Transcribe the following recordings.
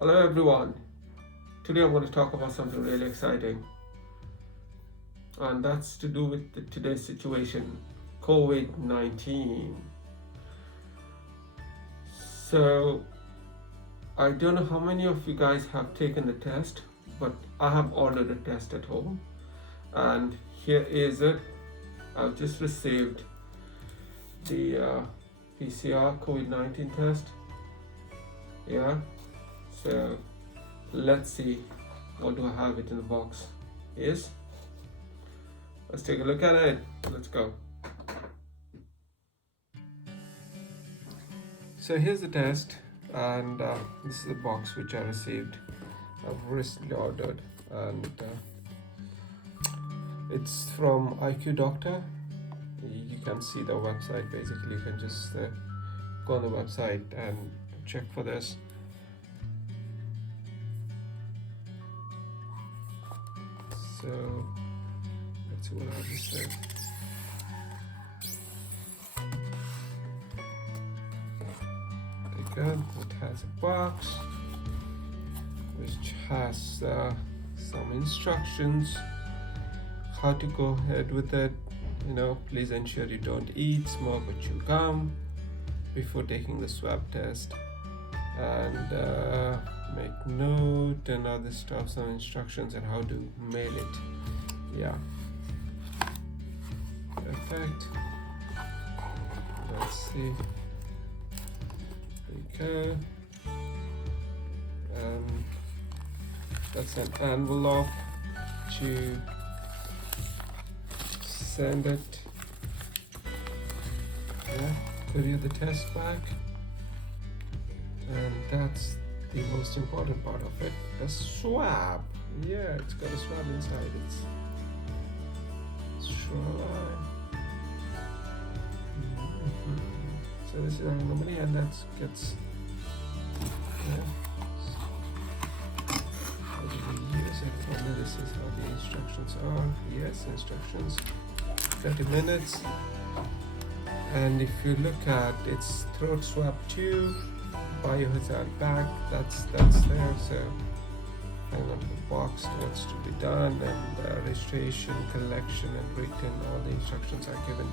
Hello everyone. Today I'm going to talk about something really exciting, and that's to do with today's situation, COVID-19. So I don't know how many of you guys have taken the test, but I have ordered a test at home, and here is it. I've just received the PCR COVID-19 test. Yeah, so let's see, what do I have it in the box? Yes, let's take a look at it. Let's go. So here's the test, and this is the box which I received. I've recently ordered, and it's from IQ Doctor. You can see the website. Basically, you can just go on the website and check for this. So let's see what I have to say. Again, it has a box which has some instructions how to go ahead with it. Please ensure you don't eat, smoke, or chew gum before taking the swab test, and make note and other stuff, some instructions on how to mail it. Yeah, perfect. Let's see. Okay, that's an envelope to send it. Yeah, courier the test back, and that's the most important part of it, a swab. Yeah, it's got a swab inside. It's swab. So this is how normally, and that gets how do we use it? And this is how the instructions are. Yes, instructions, 30 minutes. And if you look at its throat swab tube, biohazard bag, that's there. So hang on to the box, what's to be done, and registration, collection, and written. All the instructions are given,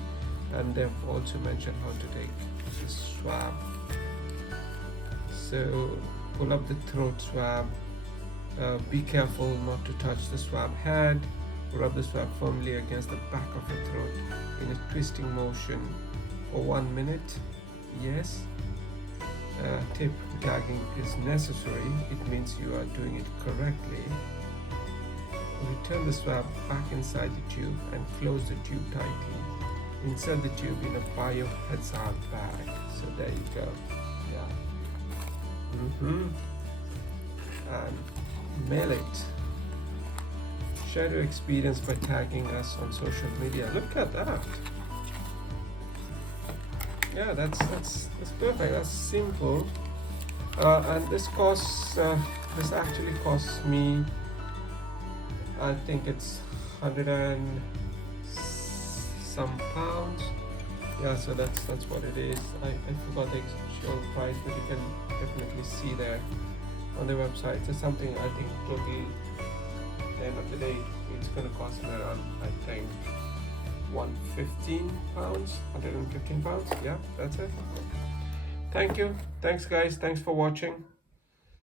and they've also mentioned how to take the swab. So pull up the throat swab. Be careful not to touch the swab head. Rub the swab firmly against the back of your throat in a twisting motion for 1 minute. Yes. Tip: gagging is necessary. It means you are doing it correctly. Return the swab back inside the tube and close the tube tightly. Insert the tube in a biohazard bag. So there you go. Yeah. And mail it. Share your experience by tagging us on social media. Look at that. Yeah, that's perfect. That's simple. And this actually costs me, I think it's 100 and some pounds. Yeah, so that's what it is. I forgot the actual price, but you can definitely see there on the website. So something, I think totally at the end of the day it's going to cost me around, I think, 115 pounds. Yeah, that's it. Thank you. Thanks guys. Thanks for watching.